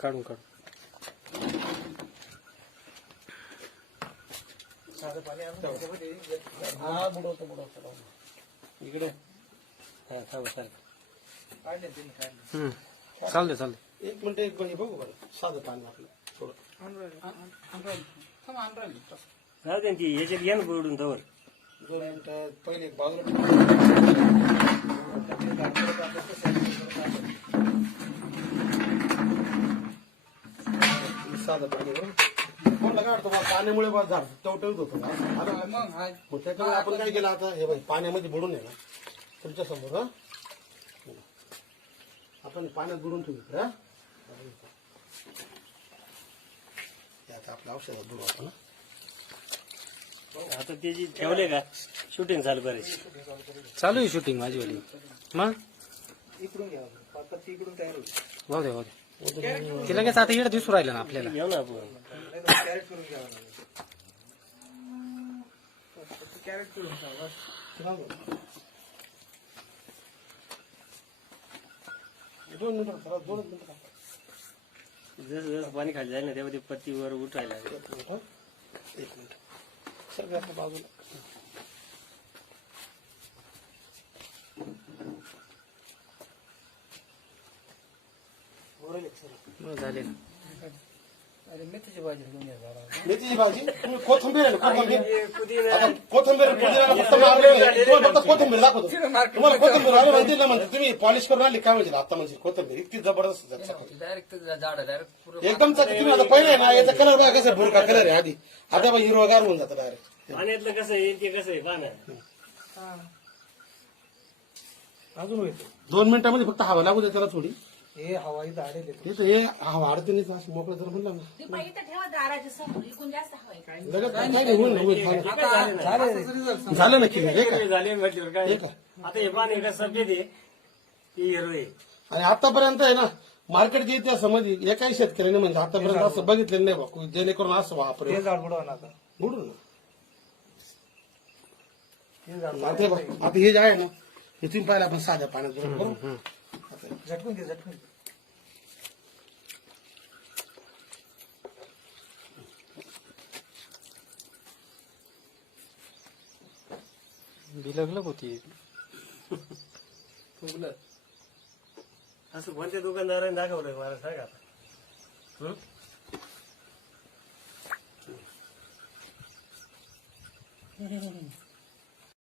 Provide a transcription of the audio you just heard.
काढून काढून हा बुडवतो इकडे हा थांबा चालते चालते एक मिनिट बघू बरं साधं पाणी आपलं थोडं राहू दे ती याच्यात घ्या ना बुडून तवर 2 मिनिटं पहिले बाजूला साधं पाणी कोणला काढतो पाण्यामुळे झाड टवटवीत होतं मग त्याच्यामुळे आपण काय केलं आता हे बाई पाण्यामध्ये बुडून आहे ना तुमच्या समोर आपण पाण्यात बुडून ठेवू आता आपल्या औषधात बुडू आपण आता त्याची ठेवले का शूटिंग चालू करायची चालू आहे शूटिंग माझी वाली मग इकडून घ्या इकडून तयार होईल भाऊ दे भाऊ दे ते लगेच आता इकडे दिसू राहिलं ना आपल्याला येऊ ना आपण कॅरेट करून घ्यावं लागेल कॅरेट करून दोन मिनिटं जसं जसं पाणी खाली जाईल ना तेव्हा ते पत्तीवर उठायला लागेल. 1 मिनिट सर आपल्या बाजूला झाले अरे मेथीची भाजी घेऊन या मेथीची भाजी तुम्ही कोथिंबीर आहे ना कोथिंबीर फक्त मारलेली फक्त कोथिंबीर दाखवतो तुम्हाला कोथिंबीर आली माहिती ना म्हणजे तुम्ही पॉलिश करून आली काय म्हणजे आता म्हणजे कोथिंबीर इतकी जबरदस्त डायरेक्ट झाड डायरेक्ट एकदम तुम्ही आता पहिले ना याचा कलर बघा कसं भुरका कलर आहे आधी आता बघा हिरवागार होऊन जातं डायरेक्ट पाण्यातलं कसं आहे ते कसं आहे पाना अजून येतो 2 मिनिटांमध्ये फक्त हवा लागू दे त्याला थोडी हे हवा इथं आडेल हे हवा आडते नाही मोकळं जर म्हणलं ना लगेच काय नाही झालं ना क्लिअर झाले म्हटल्यावर काय आता हे पाणी का सफेद आहे ते हिरो आहे आणि आतापर्यंत आहे ना मार्केटच्या इतिहासामध्ये एकाही शेतकऱ्याने म्हणजे आतापर्यंत असं बघितलेलं नाही बा जेणेकरून असं वापरेल बुडून आता हे जे आहे ना हे तुम्ही पाहिलं आपण साध्या पाण्यात बुडवून झटकून घे झटकून बिलगलं होती असं कोणत्या दुकानदाराने दाखवलं मला सांगा आता